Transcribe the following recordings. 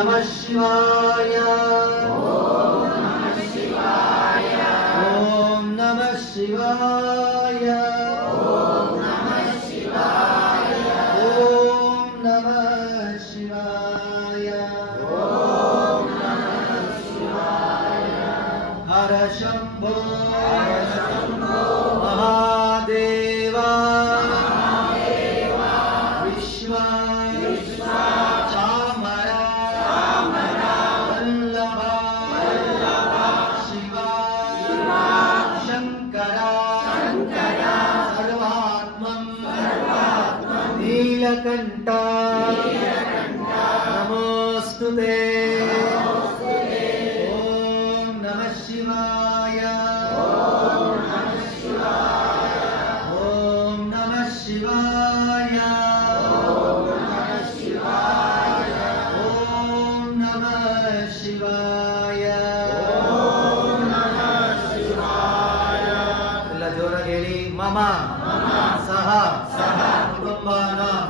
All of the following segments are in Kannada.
नमः शिवाय ओम नमः शिवाय ओम नमः शिवाय ओम नमः शिवाय ओम नमः शिवाय हर शंभो महादेवा विश्वा चामरा वल्लभा शिवा शंकरा सर्वात्मं नीलकंठा नमोस्तुते ओम नमः शिवाय ओम नमः शिवाय ओम नमः शिवाय ओम नमः शिवाय ओम नमः शिवाय ओम नमः शिवाय ಎಲ್ಲ ಜೋರಾಗಿ ಹೇಳಿ ಮಮ ಸಹ ಕುಟುಂಬಾನಾಂ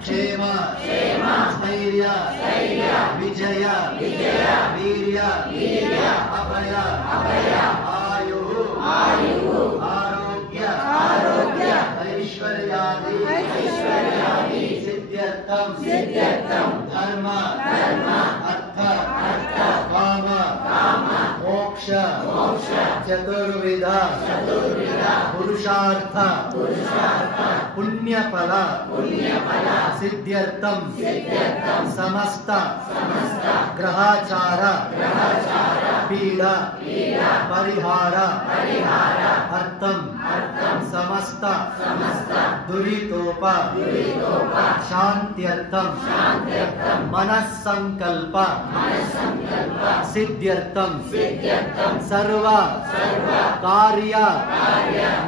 ಕ್ಷೇಮ ಸ್ಥೈರ್ಯ ವಿಜಯ ವೀರ್ಯ ಅಭಯ ಆಯು ಆರೋಗ್ಯ ಐಶ್ವರ್ಯಾದಿ ಸಿದ್ಧ್ಯರ್ಥಂ ಧರ್ಮ ಅರ್ಥ ಕಾಮ ಮೋಕ್ಷ ಚತುರ್ವಿಧ ಪುರುಷಾರ್ಥ ಪುಣ್ಯಫಲ ಸಿದ್ಧ್ಯರ್ಥಂ ಸಮಸ್ತ ಗ್ರಹಾಚಾರ ಪೀಡಾ ಪರಿಹಾರ ಅರ್ಥಂ ಸಮಸ್ತ ದುರಿತೋಪ ಶಾಂತ್ಯರ್ಥಂ ಮನಸ್ಸಂಕಲ್ಪ ಸಿದ್ಧ್ಯರ್ಥಂ ಸರ್ವ ಕಾರ್ಯ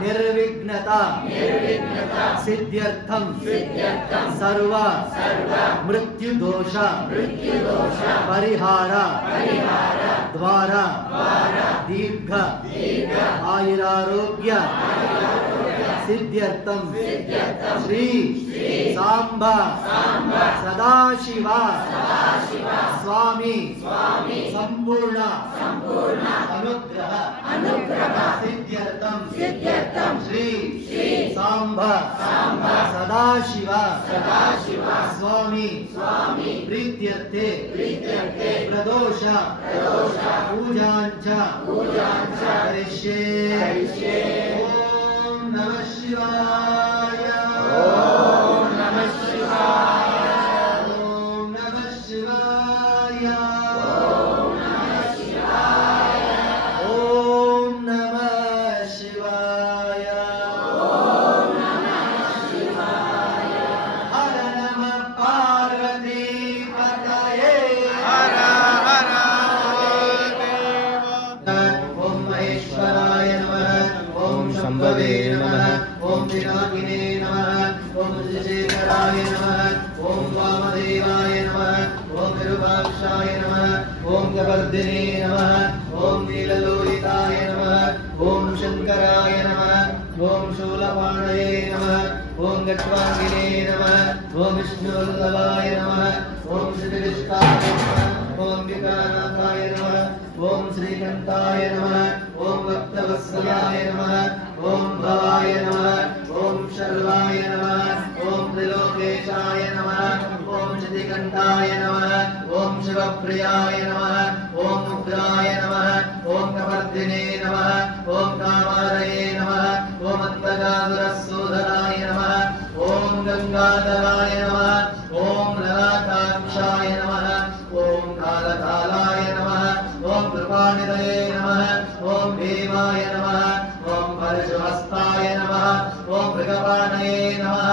ನಿರ್ವಿಘ್ನತಾ ಸಿದ್ಧ್ಯರ್ಥಂ ಸರ್ವ ಮೃತ್ಯುದೋಷ ಪರಿಹಾರ ದ್ವಾರ ದೀರ್ಘ ಆಯುರಾರೋಗ್ಯ ಸಿದ್ಧ್ಯರ್ಥಂ ಶ್ರೀ ಸಾಂಬ ಸದಾಶಿವ ಸ್ವಾಮಿ ಸಂಪೂರ್ಣ ಅನುಗ್ರಹ ಸಿದ್ಧ್ಯರ್ಥಂ ಶ್ರೀ ಸಾಂಬ ಸದಾಶಿವ ಸ್ವಾಮಿ ಪ್ರೀತ್ಯರ್ಥೆ ಪ್ರದೋಷ ಪೂಜಾಂಚ ಕರಿಷ್ಯೆ ಓಂ ನಮಃ ಶಿವಾಯ ಓಂ ನಮಃ ಶಿವಾಯ ಓಂ ನಮಃ ಶಿವಾಯ ಓಂ ನಮಃ ಶಿವಾಯ ಓಂ ನಮಃ ಶಿವಾಯ ಓಂ ನಮಃ ಶಿವಾಯ ಹರ ನಮಃ ಪಾರ್ವತಿ ಪತಯೇ ಹರ ಹರ ಓಂ ಮಹೇಶ್ವರಾಯ ನಮಃ ಓಂ ಶಂಭವೇ ನಮಃ ಓಂ ಪಿನಾಕಿನೇ ನಮಃ ಓಂ ಶೇಖರಾಯ ನಮಃ ಓಂ ವಾಮದೇವಾಯ ನಮಃ ಓಂ ವಿರೂಪಾಕ್ಷಾಯ ನಮಃ ಓಂ ಕಬರ್ದಿನೇ ನಮಃ ಓಂ ನೀಲಲೋಹಿತಾಯ ನಮಃ ಓಂ ಶಂಕರಾಯ ನಮಃ ಓಂ ಶೂಲಪಾಣಯೇ ನಮಃ ಓಂ ಗಟ್ವಾಂಗಿನೇ ನಮಃ ಓಂ ವಿಷ್ಣುವಲ್ಲಭಾಯ ನಮಃ ಓಂ ಶ್ರೀಕೃಷ್ಣಾಯ ನಮಃ ಓಂ ವಿಕಾನಾಥಾಯ ನಮಃ ಓಂ ಶ್ರೀಕಂಠಾಯ ನಮಃ ಓಂ ಭಕ್ತವತ್ಸಲಾಯ ನಮಃ ಓಂ ಭವಾಯ ನಮಃ ಓಂ ಶರ್ವಾಯ ನಮಃ ಓಂ ತ್ರಿಲೋಕೇಶಾಯ ನಮಃ ಓಂ ಶ್ರೀಕಂಠಾಯ ನಮಃ ಓಂ ಶಿವಪ್ರಿಯಾಯ ನಮಃ ಓಂ ಉಗ್ರಾಯ ನಮಃ ಓಂ ಕಪರ್ದಿನೇ ನಮಃ ಓಂ ಕಾಮಾರಯೇ ನಮಃ ಓಂ ಅಂತಗಾಸುರಸೋದರಾಯ ನಮಃ ಓಂ ಗಂಗಾಧರಾಯ ನಮಃ ಓಂ ಲಲಾಟಾಕ್ಷಾಯ ನಮಃ ಓಂ ಕಾಲಕಾಲಾಯ ನಮಃ ಓಂ ಕೃಪಾನಿಧಯೇ ನಮಃ ಓಂ ಭೀಮಾಯ ನಮಃ ಓಂ ಪರಶುಹಸ್ತಾಯ ನಮಃ ಓಂ ಮೃಗಪಾಣಯೇ ನಮಃ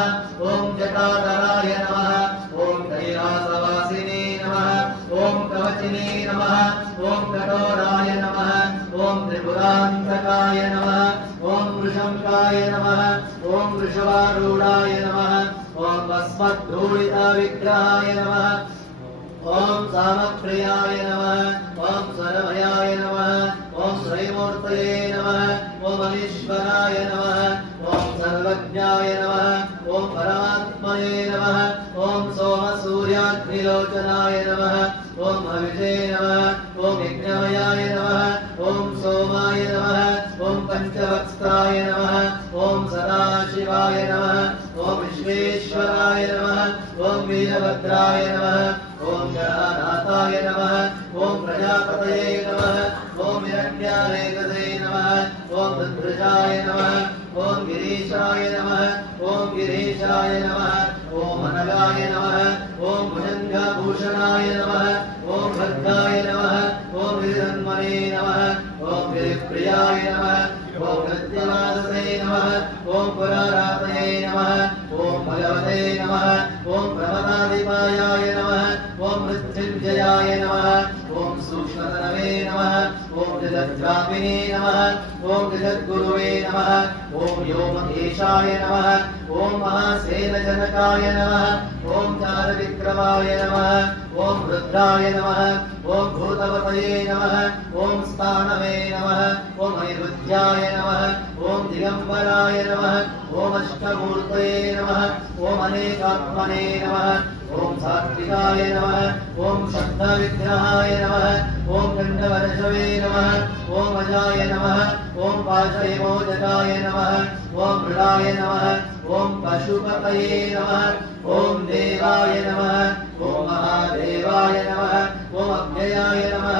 ಓಂ ಜಟಾಧರಾಯ ನಮಃ ಓಂ ಕೈಲಾಸವಾಸಿನೇ ನಮಃ ಓಂ ಕವಚಿನೇ ನಮಃ ಓಂ ಕಠೋರಾಯ ನಮಃ ಓಂ ತ್ರಿಪುರಾಂತಕಾಯ ನಮಃ ಓಂ ವೃಷಂಕಾಯ ನಮಃ ಓಂ ವೃಷಭಾರೂಢಾಯ ನಮಃ ಓಂ ಭಸ್ಮಧೂಳಿತ ವಿಗ್ರಹಾಯ ನಮಃ ಓಂ ಸಾಮಪ್ರಿಯಾಯ ನಮಃ ಓಂ ಸ್ವರಮಯಾಯ ನಮಃ ॐ श्रीमूर्तये नमः ॐ अनीश्वराय नमः ॐ सर्वज्ञाय नमः ॐ परमात्मने नमः ॐ सोमसूर्याग्निलोचनाय नमः ॐ हविषे नमः ॐ यज्ञमयाय नमः ॐ सोमाय नमः ॐ पञ्चवक्त्राय नमः ॐ सदाशिवाय नमः ॐ विश्वेश्वराय नमः ॐ वीरभद्राय नमः ॐ गणानाथाय नमः ॐ प्रजापतये नमः ॐ हिरण्यानेकसे नमः ॐ रुद्रजाय नमः ॐ गिरीशाय नमः ॐ गिरीशाय नमः ॐ अनगाय नमः ॐ भुजङ्गभूषणाय नमः ॐ भद्राय नमः ॐ गिरिधन्वने नमः ॐ गिरिप्रियाय नमः ॐ कृत्यवाससे नमः ॐ पुरारातये नमः ॐ भगवते नमः ॐ प्रमदाधिपायाय नमः ॐ मृत्युञ्जयाय नमः ॐ सूक्ष्मतनवे नमः ॐ जगद्व्यापिने नमः ॐ जगद्गुरुवे नमः ॐ व्योमकेशाय नमः ॐ महासेनजनकाय नमः ॐ चारविक्रमाय नमः ॐ रुद्राय नमः ॐ भूतपतये नमः ॐ स्थानवे नमः ॐ अनिरुद्ध्याय नमः ॐ दिगम्बराय नमः ॐ अष्टमूर्तये नमः ॐ अनेकात्मने नमः ॐ सात्विकाय नमः ॐ शब्दविग्रहाय नमः ॐ गण्डवर्षवे नमः ॐ अजाय नमः ॐ पाशविमोचकाय नमः ॐ मृडाय नमः ॐ पशुपतये नमः ॐ देवाय नमः ॐ महादेवाय नमः ॐ अव्ययाय नमः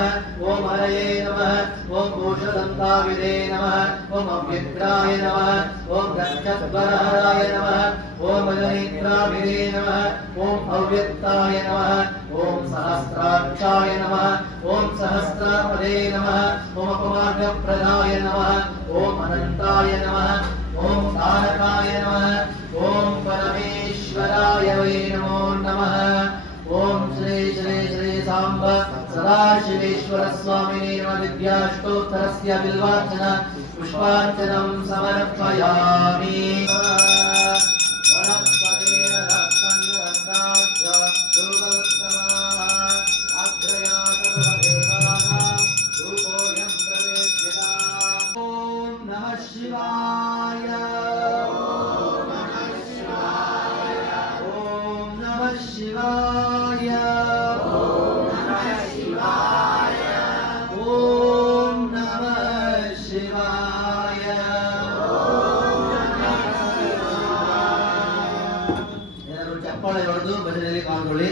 ॐ हरये नमः ॐ भूषदन्ताविदे नमः ॐ अव्यग्राय नमः ॐ गच्छद्वरहराय नमः ॐ अजनेत्राभिदे नमः ॐ अव्यक्ताय नमः ॐ सहस्राक्षाय नमः ॐ सहस्रापदे नमः ॐ अपमार्गप्रदाय नमः ॐ अनन्ताय नमः ॐ तारकाय नमः ॐ परमेश्वराय वै नमो नमः ॐ श्री श्री श्री साम्ब सदाशिवेश्वर स्वामिने नमः विद्याष्टोत्तरस्य बिल्वार्चन पुष्पार्चनं समर्पयामि ಭಜನೆಯಲ್ಲಿ ಪಾಲ್ಗೊಳ್ಳಿ.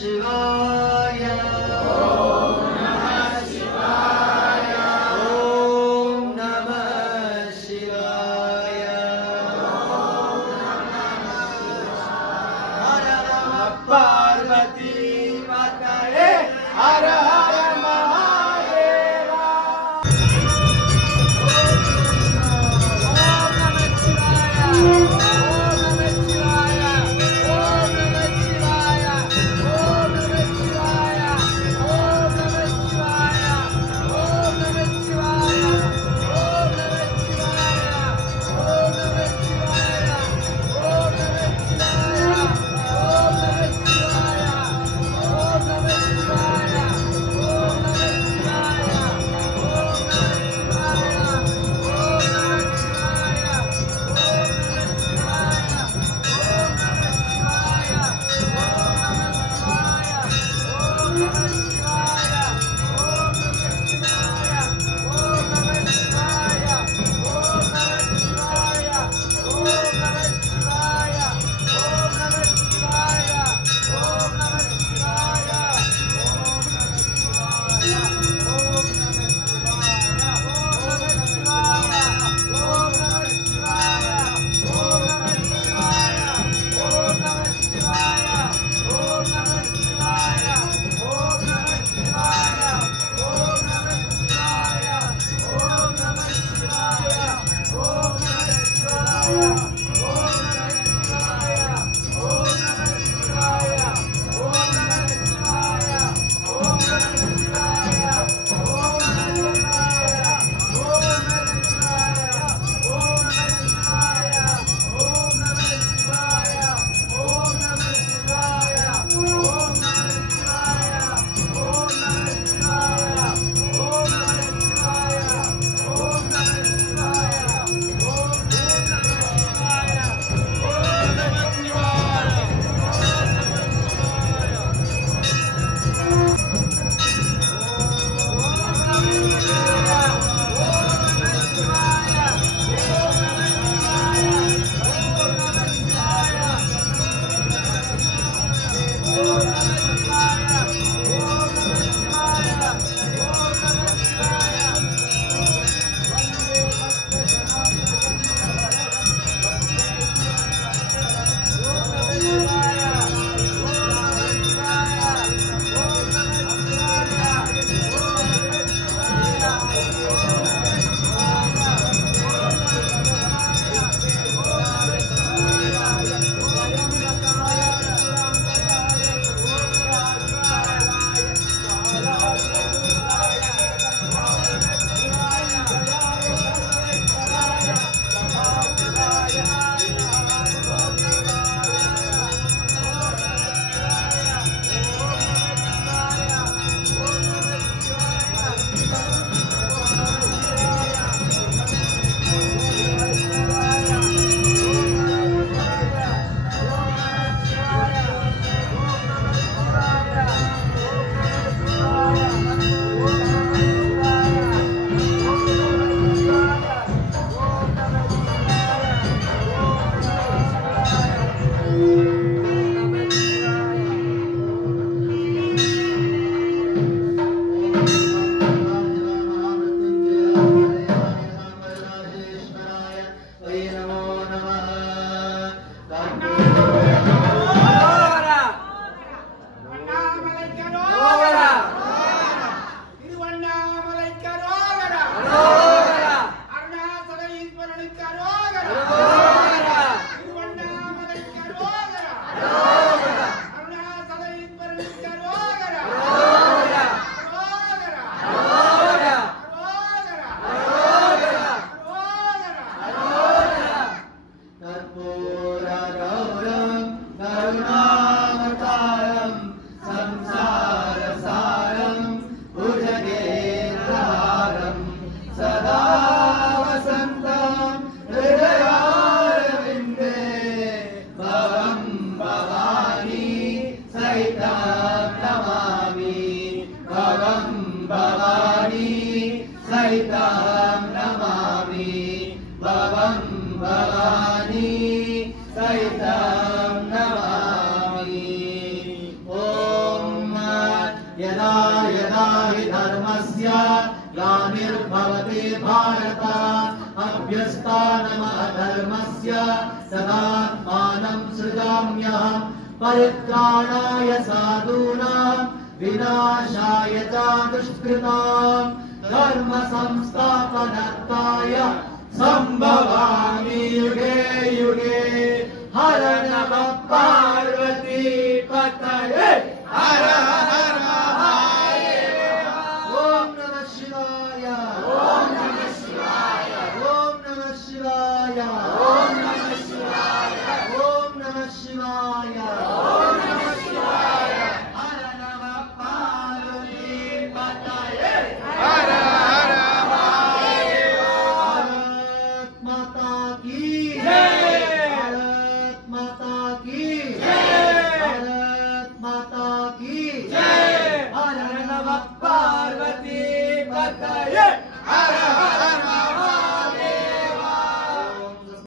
शिवाय सहितं नमामि। ॐ यदा यदा हि धर्मस्य ग्लानिर्भवति भारत अभ्यस्तानमधर्मस्य तदात्मानं सृजाम्यहम् परित्राणाय साधूनां विनाशाय च दुष्कृतां धर्म संस्थापनार्थाय संभवामि युगे युगे। हर नमः पार्वती पतये हर हर महादेव। ओम नमः शिवाय ओम नमः शिवाय ओम नमः शिवाय ओम नमः शिवाय ओम नमः शिवाय ओम नमः शिवाय। हर नमः पार्वती पतये हर हर महादेव। भारत माता की जय भारत माता की जय भारत माता की जय। हर नमः पार्वती पतये।